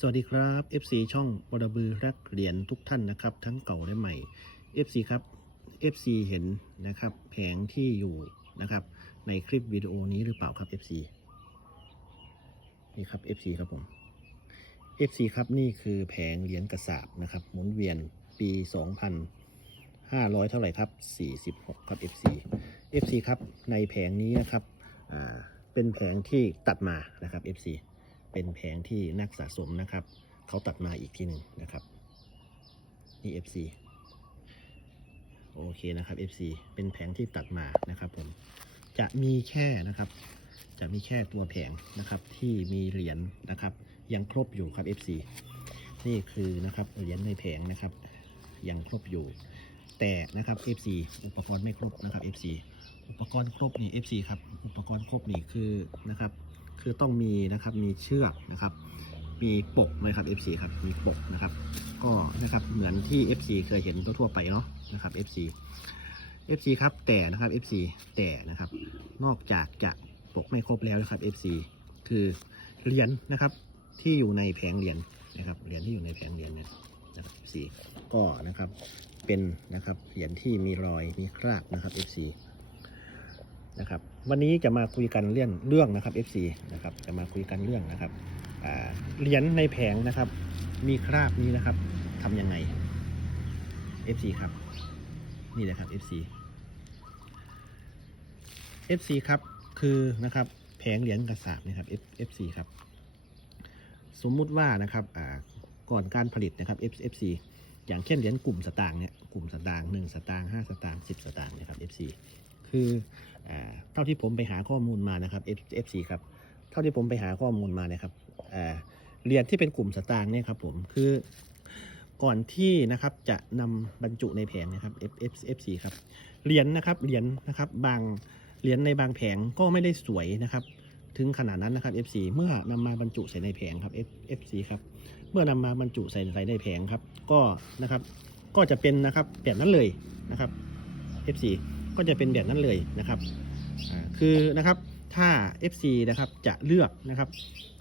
สวัสดีครับ FC ช่องบรบือรักเหรียญทุกท่านนะครับ ทั้งเก่าและใหม่ FC ครับ FC เห็นนะครับแผงที่อยู่นะครับ ในคลิปวิดีโอนี้หรือเปล่าครับ FC นี่ครับ FC ครับผม FC ครับนี่คือแผงเหรียญกระสาบนะครับ หมุนเวียนปี 2,500 เท่าไหร่ครับ 46 ครับ FC FC ครับในแผงนี้นะครับอ่าเป็นแผงที่ตัดมานะครับ FC เป็นแผงที่นักสะสมนะครับ เขาตัดมาอีกทีหนึ่งนะครับนี่ FC โอเคนะครับ FC เป็นแผงที่ตัดมานะครับผมจะมีแค่นะครับ จะมีแค่ตัวแผงนะครับที่มีเหรียญนะครับ ยังครบอยู่ครับ FC นี่คือนะครับเหรียญในแผงนะครับ ยังครบอยู่ แต่นะครับ FC อุปกรณ์ไม่ครบนะครับ FC อุปกรณ์ครบนี่ FC ครับ อุปกรณ์ครบนี่คือนะครับ คือต้องมีนะครับ มีเชือกนะครับ มีปกไหมครับ FC ครับ มีปกนะครับ ก็นะครับ เหมือนที่ FC เคยเห็นทั่วไปเนาะนะครับ FC FC ครับ แต่นะครับ FC แต่นะครับ นอกจากจะปกไม่ครบแล้วนะครับ FC คือเหรียญนะครับ ที่อยู่ในแผงเหรียญนะครับ เหรียญที่อยู่ในแผงเหรียญเนี่ยนะครับ FC ก็นะครับ เป็นนะครับ เหรียญที่มีรอย มีคราบนะครับ FC นะครับ วันนี้จะมาคุยกันเรื่องเรื่องนะครับ FC นะครับ จะมาคุยกันเรื่องนะครับเหรียญในแผงนะครับ มีคราบนี้นะครับทำยังไง FC ครับ นี่เลยครับ FC FC ครับ คือนะครับแผงเหรียญกระสาบนะครับ FC ครับ สมมุติว่านะครับก่อนการผลิตนะครับ FC อย่างเช่นเหรียญกลุ่มสตางค์เนี่ยกลุ่มสตางค์หนึ่งสตางค์ห้าสตางค์สิบสตางค์นะครับ FC คือ เท่าที่ผมไปหาข้อมูลมานะครับ F FC ครับ เท่าที่ผมไปหาข้อมูลมานะครับอ่าเหรียญที่เป็นกลุ่มสตางค์เนี่ยครับผมคือก่อนที่นะครับจะนำบรรจุในแผงนะครับ F F F C ครับเหรียญนะครับเหรียญนะครับบางเหรียญในบางแผงก็ไม่ได้สวยนะครับ ถึงขนาดนั้นนะครับ FC เมื่อนำมาบรรจุใส่ในแผงครับ F FC ครับเมื่อนำมาบรรจุใส่ใส่ในแผงครับ ก็นะครับก็จะเป็นนะครับแบบนั้นเลยนะครับ FC ก็จะเป็นแบบนั้นเลยนะครับ คือนะครับถ้า FC นะครับจะเลือกนะครับ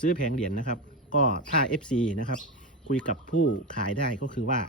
ซื้อแผงเหรียญนะครับ ก็ถ้า FC นะครับ คุยกับผู้ขายได้ก็คือว่า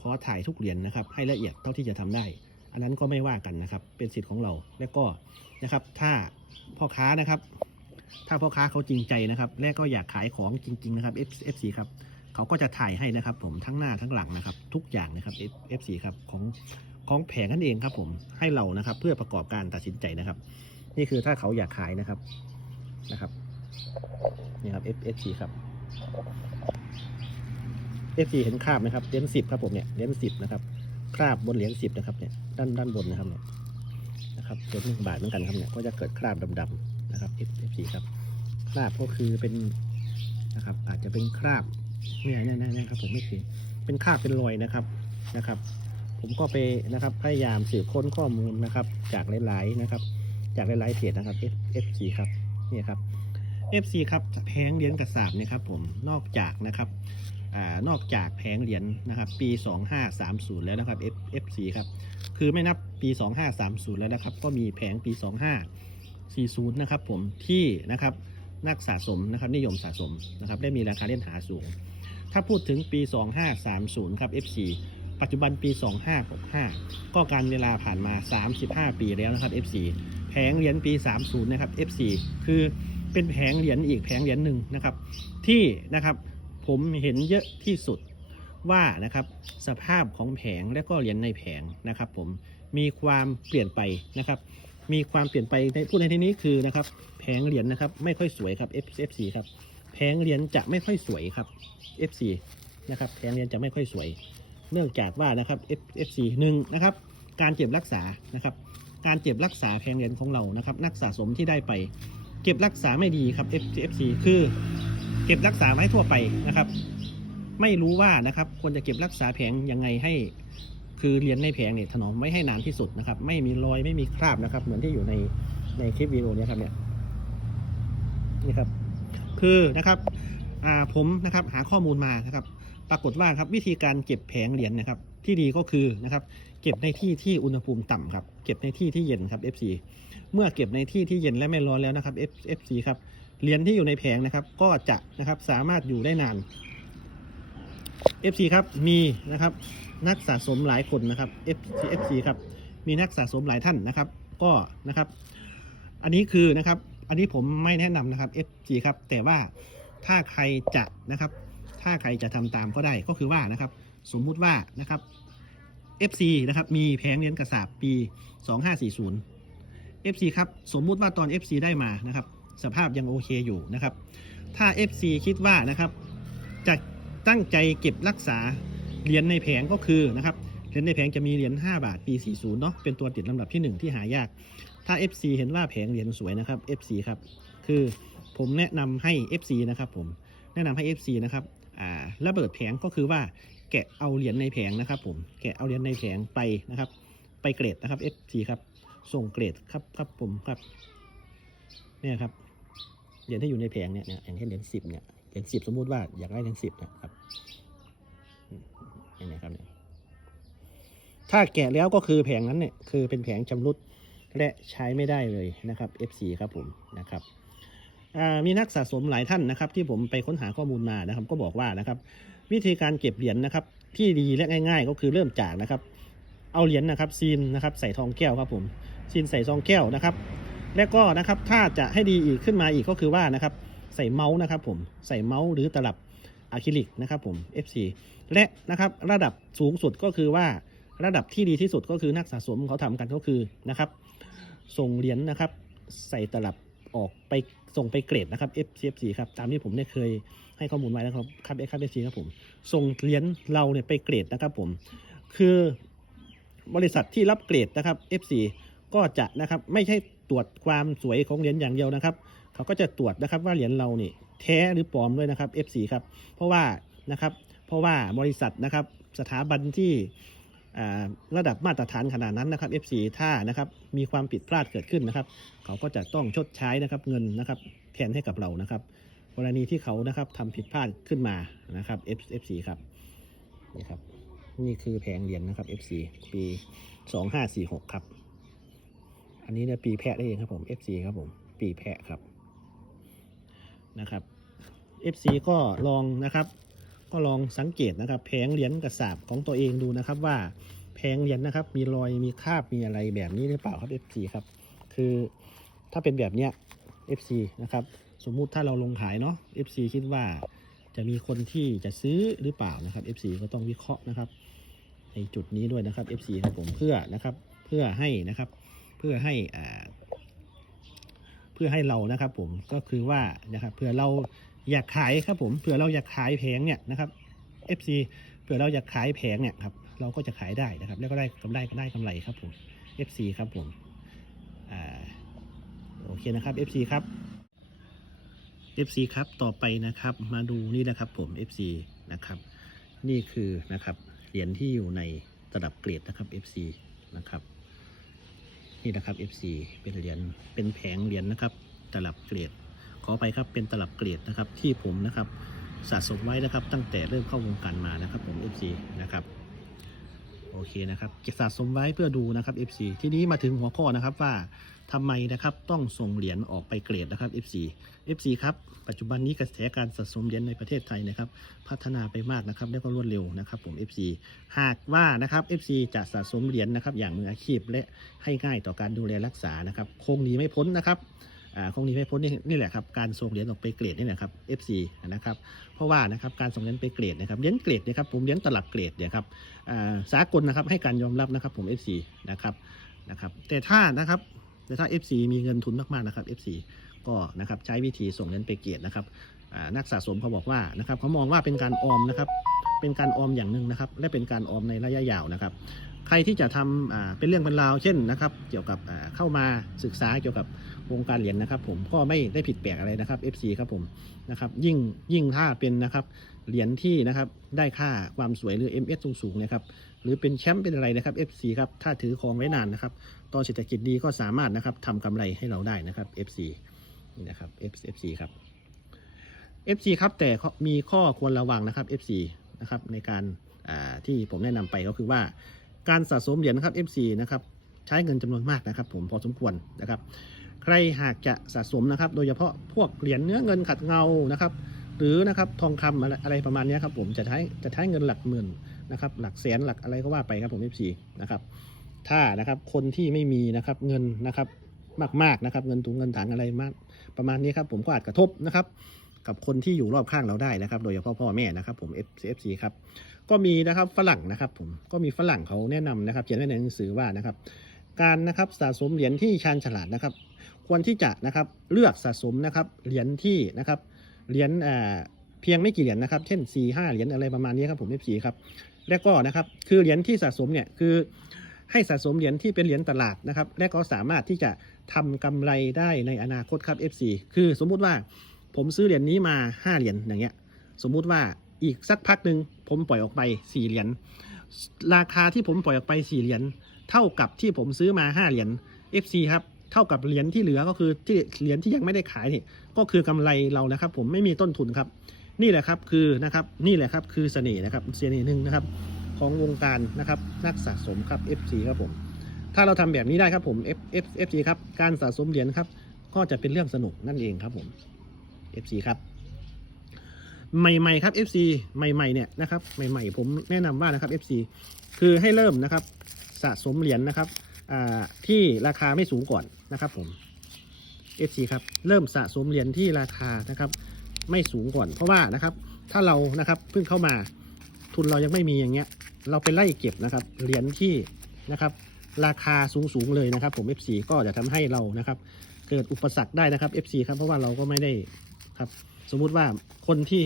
ขอถ่ายทุกเหรียญนะครับ ให้ละเอียดเท่าที่จะทำได้ อันนั้นก็ไม่ว่ากันนะครับ เป็นสิทธิ์ของเราและก็นะครับ ถ้าพ่อค้านะครับ ถ้าพ่อค้าเขาจริงใจนะครับ และก็อยากขายของจริง ๆ นะครับ FC ครับเขาก็จะถ่ายให้นะครับ ผมทั้งหน้าทั้งหลังนะครับ ทุกอย่างนะครับ FC ครับของ ของแผงนั่นเองครับผมให้เรานะครับ เพื่อประกอบการตัดสินใจนะครับ นี่คือถ้าเขาอยากขายนะครับนะครับนี่ครับ F- FC ครับ FSC เห็นคราบไหมครับเหรียญสิบครับผมเนี่ยเหรียญสิบนะครับคราบบนเหรียญสิบนะครับเนี่ยด้านด้านบนนะครับเนี่ยนะครับเหรียญหนึ่งบาทเหมือนกันครับเนี่ยก็จะเกิดคราบดำๆนะครับ F- FC ครับคราบก็คือเป็นนะครับ อาจจะเป็นคราบเนี่ยเนี่ยเนี่ยครับผมไม่คือเป็นคราบเป็นรอยนะครับนะครับ ผมก็ไปนะครับพยายามสืบค้นข้อมูลนะครับ จากหลายๆนะครับ จากหลายๆเพจนะครับ FC ครับนี่ครับ FC ครับแผงเหรียญกระสาบเนี่ยครับผมนอกจากนะครับอ่านอกจากแผงเหรียญนะครับ ปี 2530 แล้วนะครับ F FC ครับคือไม่นับปี 2530 แล้วนะครับ ก็มีแผงปี 2540 นะครับผมที่นะครับนักสะสมนะครับนิยมสะสมนะครับได้มีราคาเล่นหาสูง ถ้าพูดถึงปี 2530 ครับ FC ปัจจุบันปี 2565 ก็การเวลาผ่านมา 35 ปีแล้วนะครับ FC แผงเหรียญปี 30 นะครับ FC คือเป็นแผงเหรียญอีกแผงเหรียญหนึ่งนะครับ ที่นะครับผมเห็นเยอะที่สุดว่านะครับสภาพของแผงและก็เหรียญในแผงนะครับ ผมมีความเปลี่ยนไปนะครับ มีความเปลี่ยนไปในพูดในที่นี้คือนะครับ แผงเหรียญนะครับไม่ค่อยสวยครับ F FC ครับแผงเหรียญจะไม่ค่อยสวยครับ FC นะครับแผงเหรียญจะไม่ค่อยสวย เนื่องจากว่านะครับ F FC หนึ่งนะครับ การเก็บรักษานะครับ การเก็บรักษาแผงเหรียญของเรานะครับ นักสะสมที่ได้ไป เก็บรักษาไม่ดีครับ F FC คือเก็บรักษาไว้ทั่วไปนะครับ ไม่รู้ว่านะครับควรจะเก็บรักษาแผงยังไงให้คือเรียญในแผงเนี่ยถนอมไว้ให้นานที่สุดนะครับ ไม่มีรอยไม่มีคราบนะครับ เหมือนที่อยู่ในในคลิปวิดีโอนี้ครับเนี่ยนี่ครับ คือนะครับผมนะครับหาข้อมูลมานะครับ ปรากฏว่าครับวิธีการเก็บแผงเหรียญนะครับที่ดีก็คือนะครับเก็บในที่ที่อุณหภูมิต่ำครับเก็บในที่ที่เย็นครับ FC เมื่อเก็บในที่ที่เย็นและไม่ร้อนแล้วนะครับ F- FC ครับเหรียญที่อยู่ในแผงนะครับก็จะนะครับสามารถอยู่ได้นาน FC ครับมีนะครับนักสะสมหลายคนนะครับ FC FC ครับมีนักสะสมหลายท่านนะครับ ก็นะครับ อันนี้คือนะครับ อันนี้ผมไม่แนะนำนะครับ FC ครับแต่ว่าถ้าใครจะนะครับ ถ้าใครจะทำตามก็ได้ก็คือว่านะครับสมมุติว่านะครับ FC นะครับมีแผงเหรียญกระสาบปี 2540 FC ครับสมมุติว่าตอน FC ได้มานะครับ สภาพยังโอเคอยู่นะครับ ถ้า FC คิดว่านะครับจะตั้งใจเก็บรักษาเหรียญในแผงก็คือนะครับเหรียญในแผงจะมีเหรียญ5บาทปี 40 เนาะเป็นตัวติดลำดับที่ 1 ที่หายาก ถ้า FC เห็นว่าแผงเหรียญสวยนะครับ FC ครับคือผมแนะนำให้ FC นะครับผมแนะนำให้ FC นะครับ ระเบิดแผงก็คือว่าแกะเอาเหรียญในแผงนะครับ ผมแกะเอาเหรียญในแผงไปนะครับ ไปเกรดนะครับ FC ครับส่งเกรดครับครับผมครับเนี่ยครับเหรียญที่อยู่ในแผงเนี่ยเนี่ยอย่างเช่นเหรียญสิบเนี่ยเหรียญสิบสมมุติว่าอยากได้เหรียญสิบนะครับนี่ครับเนี่ยถ้าแกะแล้วก็คือแผงนั้นเนี่ยคือเป็นแผงชำรุดและใช้ไม่ได้เลยนะครับ F4 ครับผมนะครับ มีนักสะสมหลายท่านนะครับ ที่ผมไปค้นหาข้อมูลมานะครับ ก็บอกว่านะครับ วิธีการเก็บเหรียญนะครับ ที่ดีและง่าย ๆ ก็คือเริ่มจากนะครับ เอาเหรียญนะครับซีนนะครับใส่ทองแก้วครับผมซีนใส่ทองแก้วนะครับ และก็นะครับถ้าจะให้ดีอีกขึ้นมาอีกก็คือว่านะครับ ใส่เมาส์นะครับผมใส่เมาส์หรือตลับอะคริลิกนะครับผม F4 และนะครับระดับสูงสุดก็คือว่าระดับที่ดีที่สุดก็คือนักสะสมเขาทำกันก็คือนะครับ ส่งเหรียญนะครับ ใส่ตลับ ออกไปส่งไปเกรดนะครับ FCFC ครับตามที่ผมได้เคยให้ข้อมูลไว้นะครับครับ FCFC ครับผมส่งเหรียญเราเนี่ยไปเกรดนะครับผมคือบริษัทที่รับเกรดนะครับ FC ก็จะนะครับไม่ใช่ตรวจความสวยของเหรียญอย่างเดียวนะครับ เขาก็จะตรวจนะครับว่าเหรียญเรานี่แท้หรือปลอมด้วยนะครับ F4 ครับเพราะว่านะครับเพราะว่าบริษัทนะครับสถาบันที่ ระดับมาตรฐานขนาดนั้นนะครับ F4 ถ้านะครับมีความผิดพลาดเกิดขึ้นนะครับ เขาก็จะต้องชดใช้นะครับเงินนะครับแทนให้กับเรานะครับกรณีที่เขานะครับทำผิดพลาดขึ้นมานะครับ F F4 ครับนี่ครับนี่คือแผงเหรียญนะครับ F4 ปี 2546 ครับ อันนี้เนี่ยปีแพะได้เองครับผม FC ครับผม ปีแพะครับนะครับ FC ก็ลองนะครับ ก็ลองสังเกตนะครับแผงเหรียญกระสาบของตัวเองดูนะครับว่าแผงเหรียญนะครับ มีรอยมีคราบมีอะไรแบบนี้หรือเปล่าครับ FC ครับ คือถ้าเป็นแบบเนี้ย FC นะครับ สมมุติถ้าเราลงขายเนาะ FC คิดว่าจะมีคนที่จะซื้อหรือเปล่านะครับ FC ก็ต้องวิเคราะห์นะครับ ในจุดนี้ด้วยนะครับ FC ครับผมเพื่อนะครับ เพื่อให้นะครับ เพื่อให้อ่าเพื่อให้เรานะครับ ผมก็คือว่านะครับเผื่อเรา อยากขายครับผมเผื่อเราอยากขายแผงเนี่ยนะครับ FC เผื่อเราอยากขายแผงเนี่ยครับเราก็จะขายได้นะครับ แล้วก็ได้กำไรก็ได้กำไรครับผม FC ครับผมอ่าโอเคนะครับ FC ครับ FC ครับต่อไปนะครับ มาดูนี่นะครับผม FC นะครับ นี่คือนะครับเหรียญที่อยู่ในระดับเกรดนะครับ FC นะครับนี่นะครับ FC เป็นเหรียญเป็นแผงเหรียญนะครับตลับเกรด ขอไปครับเป็นตลับเกรดนะครับที่ผมนะครับสะสมไว้นะครับ ตั้งแต่เริ่มเข้าวงการมานะครับ ผม FC นะครับโอเคนะครับเก็บสะสมไว้เพื่อดูนะครับ FC ทีนี้มาถึงหัวข้อนะครับว่าทำไมนะครับต้องส่งเหรียญออกไปเกรดนะครับ FC FC ครับปัจจุบันนี้กระแสการสะสมเหรียญในประเทศไทยนะครับ พัฒนาไปมากนะครับแล้วก็รวดเร็วนะครับ ผม FC หากว่านะครับ FC จะสะสมเหรียญนะครับ อย่างมืออาชีพและให้ง่ายต่อการดูแลรักษานะครับ คงหนีไม่พ้นนะครับ คงนี้ไม่พ้นนี่นี่แหละครับการส่งเหรียญออกไปเกรดนี่แหละครับ FC นะครับเพราะว่านะครับการส่งเหรียญไปเกรดนะครับเหรียญเกรดนะครับผมเหรียญตลับเกรดเนี่ยครับอ่าสากลนะครับให้การยอมรับนะครับผม FC นะครับนะครับแต่ถ้านะครับแต่ถ้า FC มีเงินทุนมากๆนะครับ FC ก็นะครับใช้วิธีส่งเหรียญไปเกรดนะครับอ่านักสะสมเขาบอกว่านะครับเขามองว่าเป็นการออมนะครับเป็นการออมอย่างหนึ่งนะครับ และเป็นการออมในระยะยาวนะครับ ใครที่จะทำเป็นเรื่องเป็นราวเช่นนะครับเกี่ยวกับเข้ามาศึกษาเกี่ยวกับวงการเหรียญนะครับ ผมก็ไม่ได้ผิดแปลกอะไรนะครับ FC ครับผมนะครับยิ่งยิ่งถ้าเป็นนะครับเหรียญที่นะครับได้ค่าความสวยหรือ MS สูงสูงๆนะครับหรือเป็นแชมป์เป็นอะไรนะครับ FC ครับถ้าถือครองไว้นานนะครับตอนเศรษฐกิจดีก็สามารถนะครับทำกำไรให้เราได้นะครับ FC นี่นะครับ FC ครับ FC ครับแต่มีข้อควรระวังนะครับ FC นะครับในการที่ผมแนะนำไปก็คือว่า การสะสมเหรียญนะครับ FC นะครับใช้เงินจำนวนมากนะครับ ผมพอสมควรนะครับ ใครหากจะสะสมนะครับ โดยเฉพาะพวกเหรียญเนื้อเงินขัดเงานะครับ หรือนะครับทองคำอะไรอะไรประมาณนี้ครับผมจะใช้จะใช้เงินหลักหมื่นนะครับหลักแสนหลักอะไรก็ว่าไปครับผม F4 นะครับถ้านะครับคนที่ไม่มีนะครับเงินนะครับมากๆนะครับ เงินถุงเงินถังอะไรมากประมาณนี้ครับผมก็อาจกระทบนะครับ กับคนที่อยู่รอบข้างเราได้นะครับ โดยเฉพาะพ่อแม่นะครับผม FC ครับ ก็มีนะครับฝรั่งนะครับผมก็มีฝรั่งเขาแนะนำนะครับเขียนไว้ในหนังสือว่านะครับ การนะครับสะสมเหรียญที่ชาญฉลาดนะครับ ควรที่จะนะครับเลือกสะสมนะครับเหรียญที่นะครับเหรียญอ่าเพียงไม่กี่เหรียญนะครับ เช่น4ี่ห้าเหรียญอะไรประมาณนี้ครับผม F4 ครับแล้วก็นะครับคือเหรียญที่สะสมเนี่ยคือให้สะสมเหรียญที่เป็นเหรียญตลาดนะครับ และก็สามารถที่จะทำกำไรได้ในอนาคตครับ F4 คือสมมุติว่าผมซื้อเหรียญนี้มา 5 เหรียญอย่างเงี้ย สมมุติว่า อีกสักพักหนึ่งผมปล่อยออกไป4เหรียญราคาที่ผมปล่อยออกไป4เหรียญเท่ากับที่ผมซื้อมา5เหรียญ FC ครับเท่ากับเหรียญที่เหลือก็คือที่เหรียญที่ยังไม่ได้ขายนี่ก็คือกำไรเรานะครับ ผมไม่มีต้นทุนครับ นี่แหละครับคือนะครับนี่แหละครับคือเสน่ห์นะครับเสน่ห์หนึ่งนะครับ ของวงการนะครับนักสะสมครับ FC ครับผม ถ้าเราทำแบบนี้ได้ครับผม F F FC ครับการสะสมเหรียญครับ ก็จะเป็นเรื่องสนุกนั่นเองครับผม FC ครับ ใหม่ๆครับ FC ใหม่ๆเนี่ยนะครับใหม่ๆ ผมแนะนำว่านะครับ FC คือให้เริ่มนะครับสะสมเหรียญนะครับที่ราคาไม่สูงก่อนนะครับผม FC ครับเริ่มสะสมเหรียญที่ราคานะครับไม่สูงก่อน เพราะว่านะครับถ้าเรานะครับเพิ่งเข้ามาทุนเรายังไม่มีอย่างเงี้ย เราไปไล่เก็บนะครับเหรียญที่นะครับราคาสูงสูงๆเลยนะครับผม FC ก็จะทำให้เรานะครับเกิดอุปสรรคได้นะครับ FC ครับเพราะว่าเราก็ไม่ได้ครับ สมมุติว่าคนที่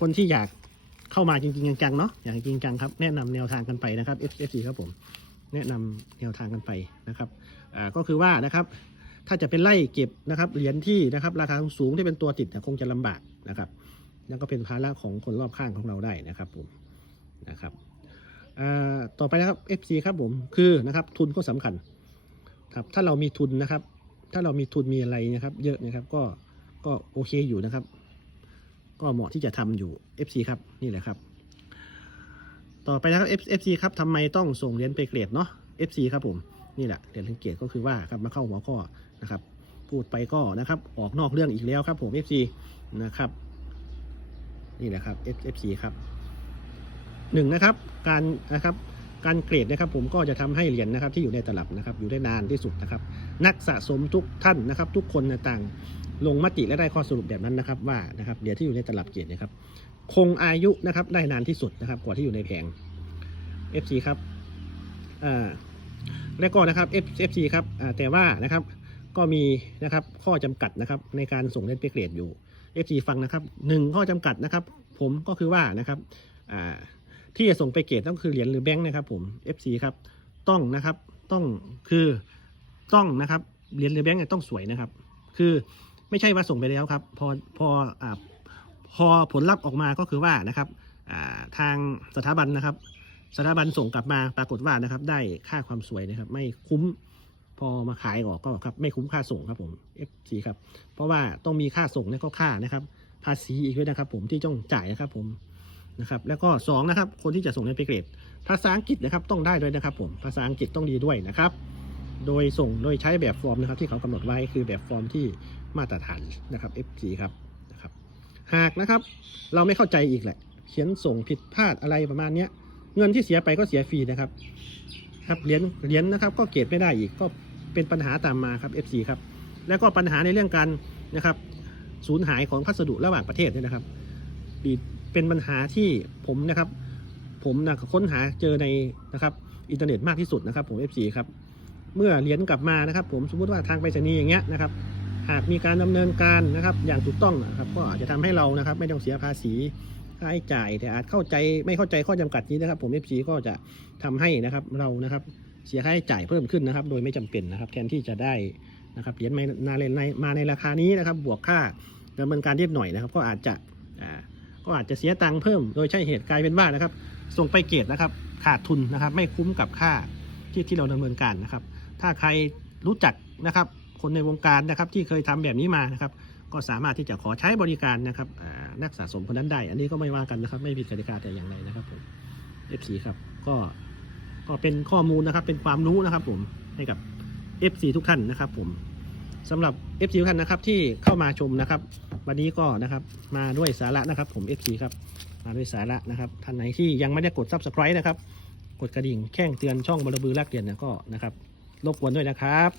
คนที่อยากเข้ามาจริงๆจังๆเนาะอย่างจริงจังครับ แนะนำแนวทางกันไปนะครับ FC ครับผมแนะนำแนวทางกันไปนะครับอ่าก็คือว่านะครับ ถ้าจะเป็นไล่เก็บนะครับเหรียญที่นะครับ ราคาสูงที่เป็นตัวติดคงจะลำบากนะครับแล้วก็เป็นภาระของคนรอบข้างของเราได้นะครับผมนะครับต่อไปนะครับ FC ครับผมคือนะครับ ทุนก็สำคัญครับถ้าเรามีทุนนะครับ ถ้าเรามีทุนมีอะไรนะครับ เยอะนะครับก็ ก็โอเคอยู่นะครับ ก็เหมาะที่จะทำอยู่ FC ครับนี่แหละครับ ต่อไปนะครับ fc ครับทำไมต้องส่งเหรียญไปเกรดเนาะ FC ครับผมนี่แหละเหรียญเกรดก็คือว่าครับมาเข้าหัวข้อนะครับ พูดไปก็นะครับ ออกนอกเรื่องอีกแล้วครับผม FC นะครับ นี่แหละครับ fc ครับหนึ่งนะครับการนะครับการเกรดนะครับผมก็จะทำให้เหรียญนะครับที่อยู่ในตลับนะครับอยู่ได้นานที่สุดนะครับ นักสะสมทุกท่านนะครับ ทุกคนต่าง ลงมติและได้ข้อสรุปแบบนั้นนะครับว่านะครับเหรียญที่อยู่ในตลับเกียรดนะครับ คงอายุนะครับได้นานที่สุดนะครับกว่าที่อยู่ในแผง FC ครับอ่าและก็นะครับ fc ครับอ่าแต่ว่านะครับก็มีนะครับข้อจำกัดนะครับในการส่งเล่นไปเกรดอยู่ FC ฟังนะครับหนึ่งข้อจำกัดนะครับ ผมก็คือว่านะครับอ่าที่จะส่งไปเกรดต้องคือเหรียญหรือแบงค์นะครับผม FC ครับต้องนะครับต้องคือต้องนะครับเหรียญหรือแบงค์ต้องสวยนะครับ คือ ไม่ใช่ว่าส่งไปแล้วครับ พอพออ่าพอผลลัพธ์ออกมาก็คือว่านะครับอ่าทางสถาบันนะครับ สถาบันส่งกลับมาปรากฏว่านะครับ ได้ค่าความสวยนะครับ ไม่คุ้มพอมาขายออกก็ครับไม่คุ้มค่าส่งครับผม F4 ครับเพราะว่าต้องมีค่าส่งและก็ค่านะครับ ภาษีอีกด้วยนะครับ ผมที่ต้องจ่ายนะครับผมนะครับ แล้วก็สองนะครับ คนที่จะส่งในไปเกรดภาษาอังกฤษนะครับ ต้องได้ด้วยนะครับ ผมภาษาอังกฤษต้องดีด้วยนะครับ โดยส่งโดยใช้แบบฟอร์มนะครับ ที่เขากำหนดไว้คือแบบฟอร์มที่ มาตรฐานนะครับ F4 ครับนะครับ หากนะครับ เราไม่เข้าใจอีกแหละ เขียนส่งผิดพลาดอะไรประมาณนี้เงินที่เสียไปก็เสียฟรีนะครับ ครับเหรียญเหรียญนะครับ ก็เกรดไม่ได้อีกก็เป็นปัญหาตามมาครับ FC ครับแล้วก็ปัญหาในเรื่องการนะครับสูญหายของพัสดุระหว่างประเทศเนี่ยนะครับเป็นปัญหาที่ผมนะครับ ผมนะค้นหาเจอในนะครับอินเทอร์เน็ตมากที่สุดนะครับผม FC ครับเมื่อเหรียญกลับมานะครับ ผมสมมติว่าทางไปรษณีย์อย่างเงี้ยนะครับ หากมีการดำเนินการนะครับ อย่างถูกต้องนะครับ ก็อาจจะทำให้เรานะครับ ไม่ต้องเสียภาษีค่าใช้จ่าย แต่อาจเข้าใจไม่เข้าใจข้อจำกัดนี้นะครับ ผม FC ก็จะทำให้นะครับเรานะครับเสียค่าใช้จ่ายเพิ่มขึ้นนะครับ โดยไม่จำเป็นนะครับ แทนที่จะได้นะครับเหรียญมาในในมาในราคานี้นะครับ บวกค่าดำเนินการนิดหน่อยนะครับ ก็อาจจะก็อาจจะเสียตังค์เพิ่มโดยใช่เหตุกลายเป็นว่านะครับ ส่งไปเกตนะครับ ขาดทุนนะครับ ไม่คุ้มกับค่าที่ที่เราดำเนินการนะครับ ถ้าใครรู้จักนะครับ คนในวงการนะครับที่เคยทำแบบนี้มานะครับ ก็สามารถที่จะขอใช้บริการนะครับนักสะสมคนนั้นได้ อันนี้ก็ไม่ว่ากันนะครับ ไม่ผิดกติกาแต่อย่างใดนะครับผม F4 ครับก็ก็เป็นข้อมูลนะครับเป็นความรู้นะครับผมให้กับ FC ทุกท่านนะครับผมสำหรับ FC ทุกท่านนะครับที่เข้ามาชมนะครับ วันนี้ก็นะครับมาด้วยสาระนะครับผม FC ครับมาด้วยสาระนะครับ ท่านไหนที่ยังไม่ได้กด Subscribe นะครับ กดกระดิ่งแจ้งเตือนช่องบลบือแลกเปลี่ยนนี่ยก็นะครับรบกวนด้วยนะครับ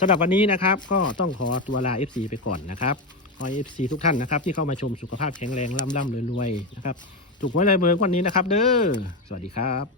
สำหรับวันนี้นะครับก็ต้องขอตัวลา FC ไปก่อนนะครับขอ FC ทุกท่านนะครับที่เข้ามาชมสุขภาพแข็งแรงร่ำร่ำรวยๆนะครับถูกไว้เลยเบอร์วันนี้นะครับ เด้อสวัสดีครับ